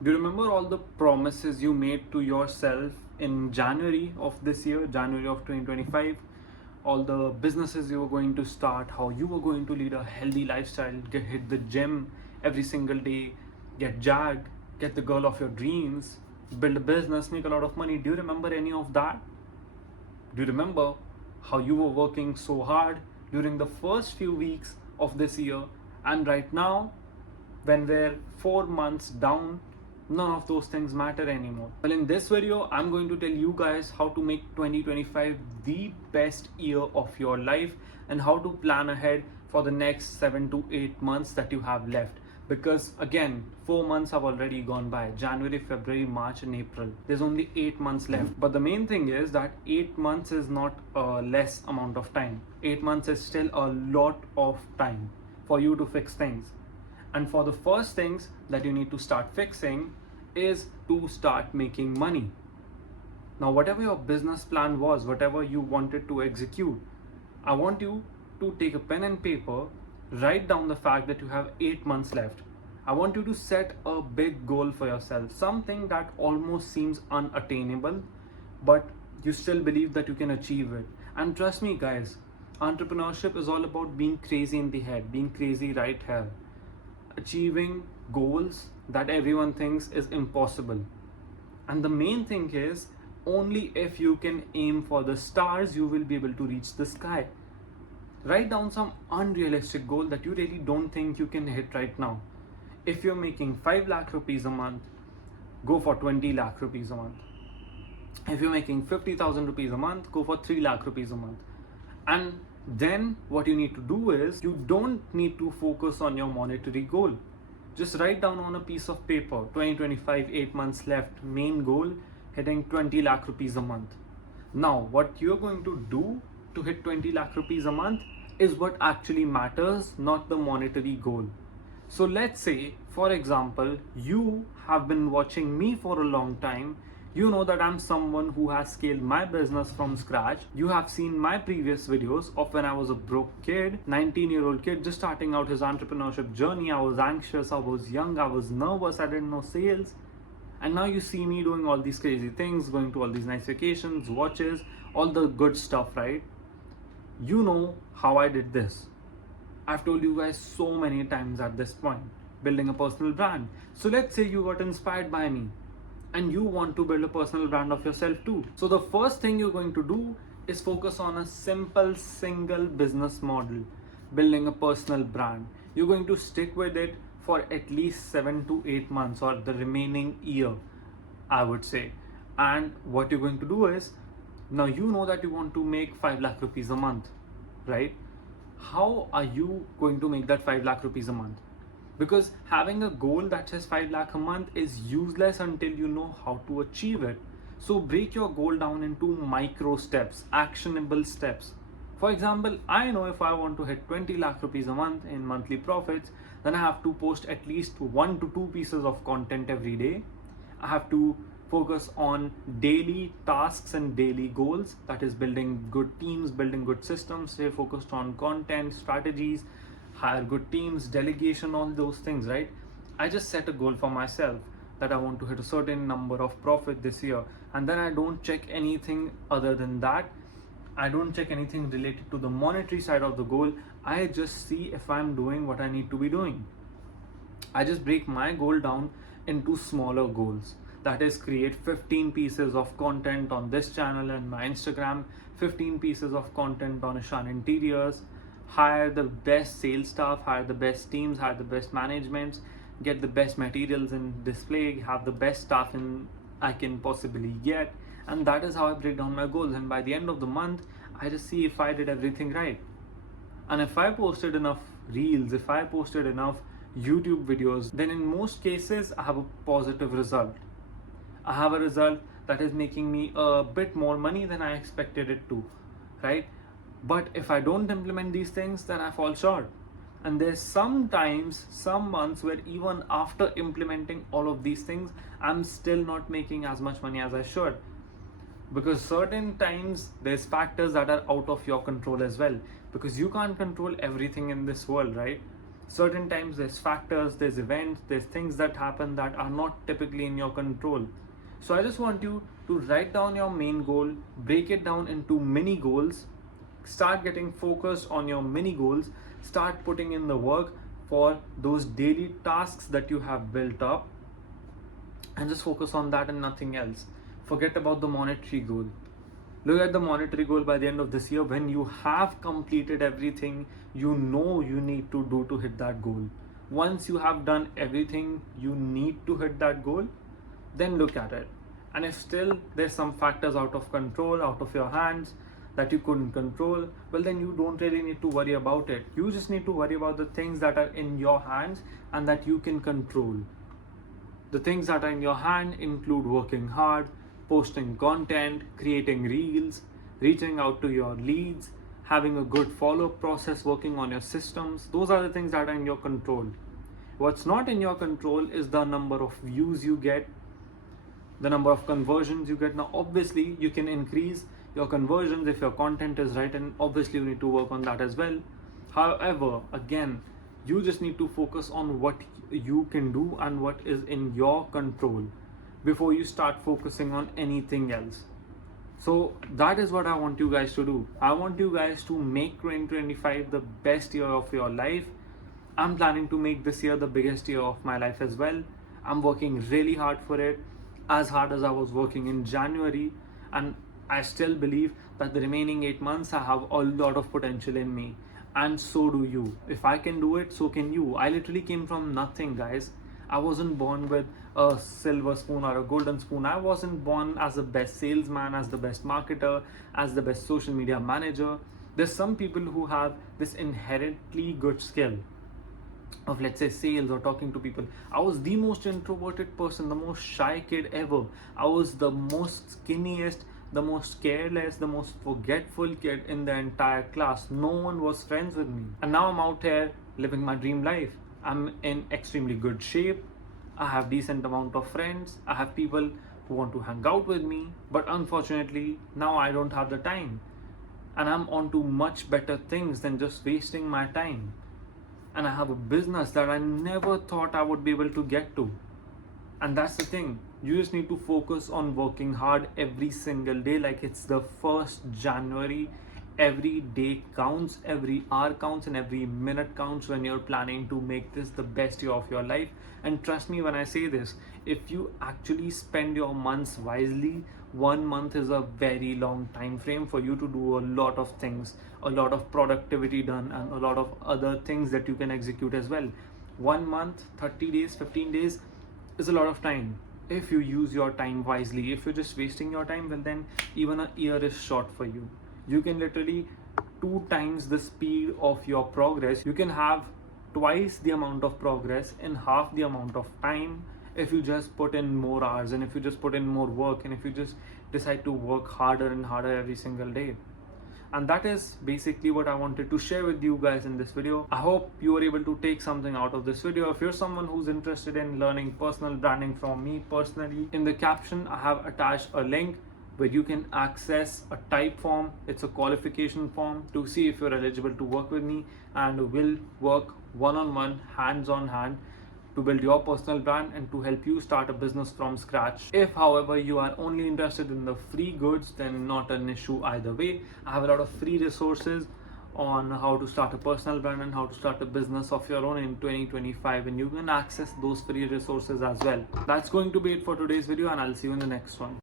Do you remember all the promises you made to yourself in January of this year, January of 2025? All the businesses you were going to start, how you were going to lead a healthy lifestyle, hit the gym every single day, get jacked, get the girl of your dreams, build a business, make a lot of money. Do you remember any of that? Do you remember how you were working so hard during the first few weeks of this year, and right now, when we're 4 months down, none of those things matter anymore? Well, in this video, I'm going to tell you guys how to make 2025 the best year of your life and how to plan ahead for the next 7 to 8 months that you have left. Because again, 4 months have already gone by: January, February, March, and April. There's only 8 months left. But the main thing is that 8 months is not a less amount of time. 8 months is still a lot of time for you to fix things. And for the first things that you need to start fixing is to start making money. Now, whatever your business plan was, whatever you wanted to execute, I want you to take a pen and paper, write down the fact that you have 8 months left. I want you to set a big goal for yourself, something that almost seems unattainable, but you still believe that you can achieve it. And trust me, guys, entrepreneurship is all about being crazy in the head, being crazy right here, achieving goals that everyone thinks is impossible. And the main thing is, only if you can aim for the stars, you will be able to reach the sky. Write down some unrealistic goal that you really don't think you can hit right now. If you're making 5 lakh rupees a month, go for 20 lakh rupees a month. If you're making 50,000 rupees a month, go for 3 lakh rupees a month. And then what you need to do is, you don't need to focus on your monetary goal. Just write down on a piece of paper, 2025, 8 months left, main goal, hitting 20 lakh rupees a month. Now, what you're going to do to hit 20 lakh rupees a month is what actually matters, not the monetary goal. So let's say, for example, you have been watching me for a long time. You know that I'm someone who has scaled my business from scratch. You have seen my previous videos of when I was a broke kid, 19-year-old kid just starting out his entrepreneurship journey. I was anxious, I was young, I was nervous, I didn't know sales. And now you see me doing all these crazy things, going to all these nice vacations, watches, all the good stuff, right? You know how I did this. I've told you guys so many times at this point, building a personal brand. So let's say you got inspired by me and you want to build a personal brand of yourself too. So the first thing you're going to do is focus on a simple single business model, building a personal brand. You're going to stick with it for at least 7 to 8 months or the remaining year, I would say. And what you're going to do is, now you know that you want to make 5 lakh rupees a month, right? How are you going to make that 5 lakh rupees a month? Because having a goal that says 5 lakh a month is useless until you know how to achieve it. So break your goal down into micro steps, actionable steps. For example, I know if I want to hit 20 lakh rupees a month in monthly profits, then I have to post at least 1 to 2 pieces of content every day. I have to focus on daily tasks and daily goals, that is building good teams, building good systems, stay focused on content, strategies, hire good teams, delegation, all those things, right? I just set a goal for myself that I want to hit a certain number of profit this year, and then I don't check anything other than that. I don't check anything related to the monetary side of the goal. I just see if I'm doing what I need to be doing. I just break my goal down into smaller goals. That is, create 15 pieces of content on this channel and my Instagram, 15 pieces of content on Ishan Interiors, hire the best sales staff, hire the best teams, hire the best managements, get the best materials in display, have the best staff I can possibly get. And that is how I break down my goals. And by the end of the month, I just see if I did everything right. And if I posted enough reels, if I posted enough YouTube videos, then in most cases, I have a positive result. I have a result that is making me a bit more money than I expected it to, right? But if I don't implement these things, then I fall short. And there's sometimes some months where even after implementing all of these things, I'm still not making as much money as I should. Because certain times there's factors that are out of your control as well, because you can't control everything in this world, right? Certain times there's factors, there's events, there's things that happen that are not typically in your control. So I just want you to write down your main goal, break it down into mini goals, start getting focused on your mini goals, start putting in the work for those daily tasks that you have built up, and just focus on that and nothing else. Forget about the monetary goal. Look at the monetary goal by the end of this year when you have completed everything you know you need to do to hit that goal. Once you have done everything you need to hit that goal, then look at it. And if still there's some factors out of control, out of your hands, that you couldn't control, well then you don't really need to worry about it. You just need to worry about the things that are in your hands and that you can control. The things that are in your hand include working hard, posting content, creating reels, reaching out to your leads, having a good follow-up process, working on your systems. Those are the things that are in your control. What's not in your control is the number of views you get, the number of conversions you get. Now obviously you can increase your conversions if your content is right, and obviously you need to work on that as well. However, again, you just need to focus on what you can do and what is in your control before you start focusing on anything else. So that is what I want you guys to do. I want you guys to make 2025 the best year of your life. I'm planning to make this year the biggest year of my life as well. I'm working really hard for it, as hard as I was working in January, and I still believe that the remaining 8 months I have a lot of potential in me, and so do you. If I can do it, so can you. I literally came from nothing, guys. I wasn't born with a silver spoon or a golden spoon. I wasn't born as the best salesman, as the best marketer, as the best social media manager. There's some people who have this inherently good skill of, let's say, sales or talking to people. I was the most introverted person, the most shy kid ever. I was the most skinniest, the most careless, the most forgetful kid in the entire class. No one was friends with me. And now I'm out here living my dream life. I'm in extremely good shape. I have decent amount of friends. I have people who want to hang out with me. But unfortunately, now I don't have the time. And I'm on to much better things than just wasting my time. And I have a business that I never thought I would be able to get to. And that's the thing. You just need to focus on working hard every single day like it's the 1st January. Every day counts, every hour counts, and every minute counts when you're planning to make this the best year of your life. And trust me when I say this, if you actually spend your months wisely, 1 month is a very long time frame for you to do a lot of things, a lot of productivity done, and a lot of other things that you can execute as well. 1 month, 30 days, 15 days is a lot of time. If you use your time wisely, if you're just wasting your time, well then even a year is short for you. You can literally 2 times the speed of your progress. You can have twice the amount of progress in half the amount of time if you just put in more hours, and if you just put in more work, and if you just decide to work harder and harder every single day. And that is basically what I wanted to share with you guys in this video. I hope you were able to take something out of this video. If you're someone who's interested in learning personal branding from me personally, in the caption I have attached a link where you can access a type form. It's a qualification form to see if you're eligible to work with me, and we'll work one-on-one, hands-on-hand to build your personal brand and to help you start a business from scratch. If, however, you are only interested in the free goods, then not an issue either way. I have a lot of free resources on how to start a personal brand and how to start a business of your own in 2025, and you can access those free resources as well. That's going to be it for today's video, and I'll see you in the next one.